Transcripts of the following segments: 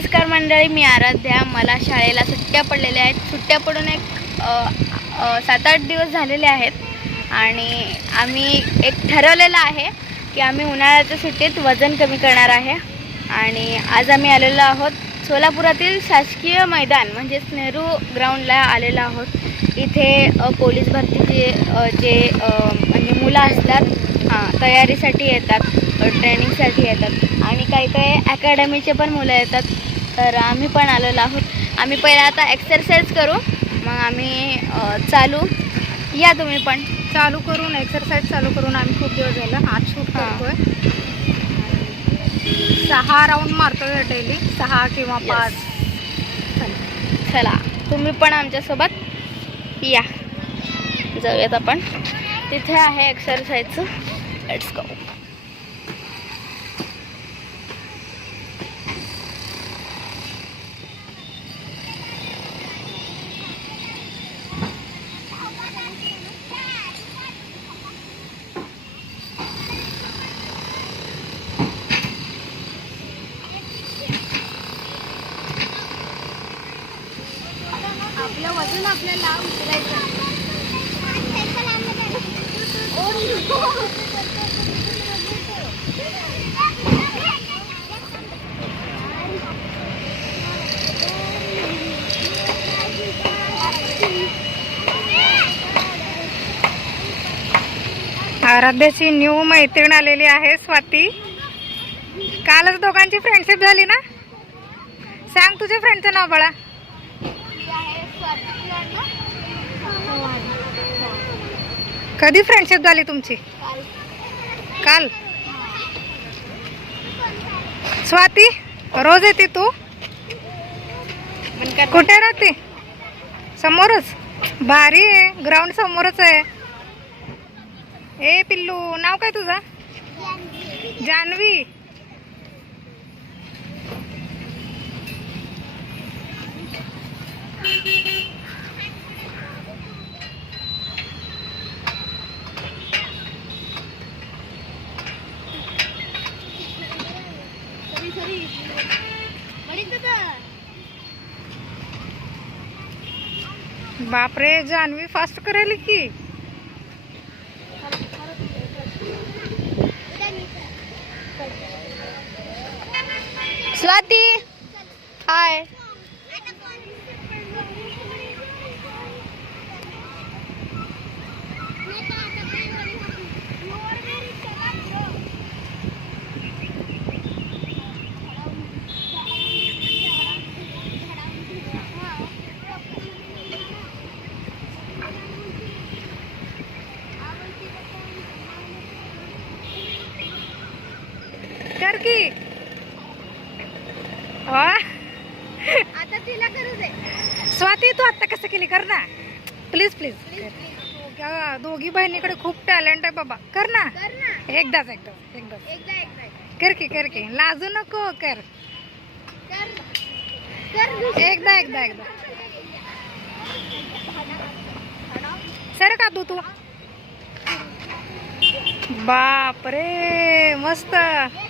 नमस्कार मंडळी मी आराध्या. मला शाळेला सुट्ट्या पडलेल्या आहेत. सुट्ट्या पडून एक सात आठ दिवस झालेले आहेत आणि आम्ही एक ठरवलेलं आहे की आम्ही उन्हाळ्याच्या सुट्टीत वजन कमी करणार आहे आणि आज आम्ही आलेलो आहोत सोलापुरातील शासकीय मैदान म्हणजेच नेहरू ग्राउंडला आलेलो आहोत. इथे पोलीस भरतीचे जे म्हणजे मुलं असतात हां तयारीसाठी येतात ट्रेनिंगसाठी येतात आणि काही काही अकॅडमीचे पण मुलं येतात. तर आम्ही पण आलेलो आहोत. आम्ही पहिला आता एक्सरसाइज करू मग आम्ही चालू. या तुम्ही पण. चालू करून एक्सरसाइज चालू करून आम्ही खूप दिवस झालं. आज शूट. करतोय. सहा राऊंड मारतोय डेली सहा किंवा. पाच. चला. तुम्ही पण आमच्यासोबत या. जाऊयात आपण. तिथे आहे एक्सरसाइजचं लेट्स गो आपलं आपल्याला आराध्याची न्यू मैत्रीण आलेली आहे स्वाती. कालच दोघांची फ्रेंडशिप झाली ना? सांग तुझ्या फ्रेंडचं नाव बाळा. कधी फ्रेंडशिप झाली तुमची? काल? स्वाती रोज येते तू? कुठे राहते? समोरच? भारी आहे ग्राउंड समोरच आहे. ए पिल्लू नाव काय तुझं? जान्हवी बापरे जान्हवी फास्ट करेली की स्वाती हाय कर की. आता तिला स्वाती तू आता कसं केली? कर ना. प्लीज प्लीज दोघा- बहिणीकडे खूप टॅलेंट आहे बाबा. कर ना. एकदाच एकदाच एकदाच. एकदा एकदा कर की कर की. लाजू नको कर. एकदा एकदा एकदा. सर का तू तू? बापरे मस्त. आपण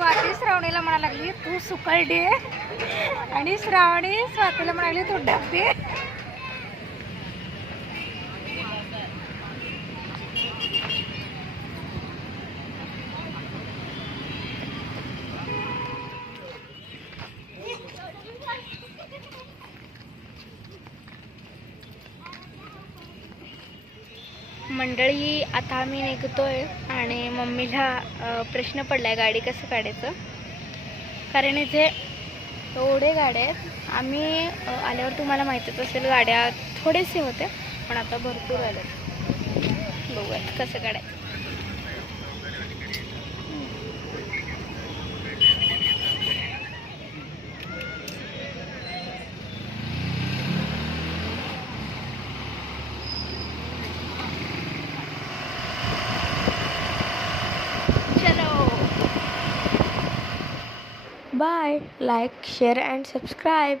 स्वाती श्रावणीला म्हणा लागली तू सुकळडी आणि श्रावणी स्वातीला म्हणाली तू डब्बी मंडळी आता आम्ही निघतोय आणि मम्मीला प्रश्न प्रश्न पडलाय गाडी कसं काढायचं. कारण इथे एवढे गाड्या आहेत. आम्ही आल्यावर तुम्हाला माहितीच असेल गाड्या थोडेसे होते पण आता भरपूर आल्या बघूयात कसं काढायचं. Bye. Like, share and subscribe.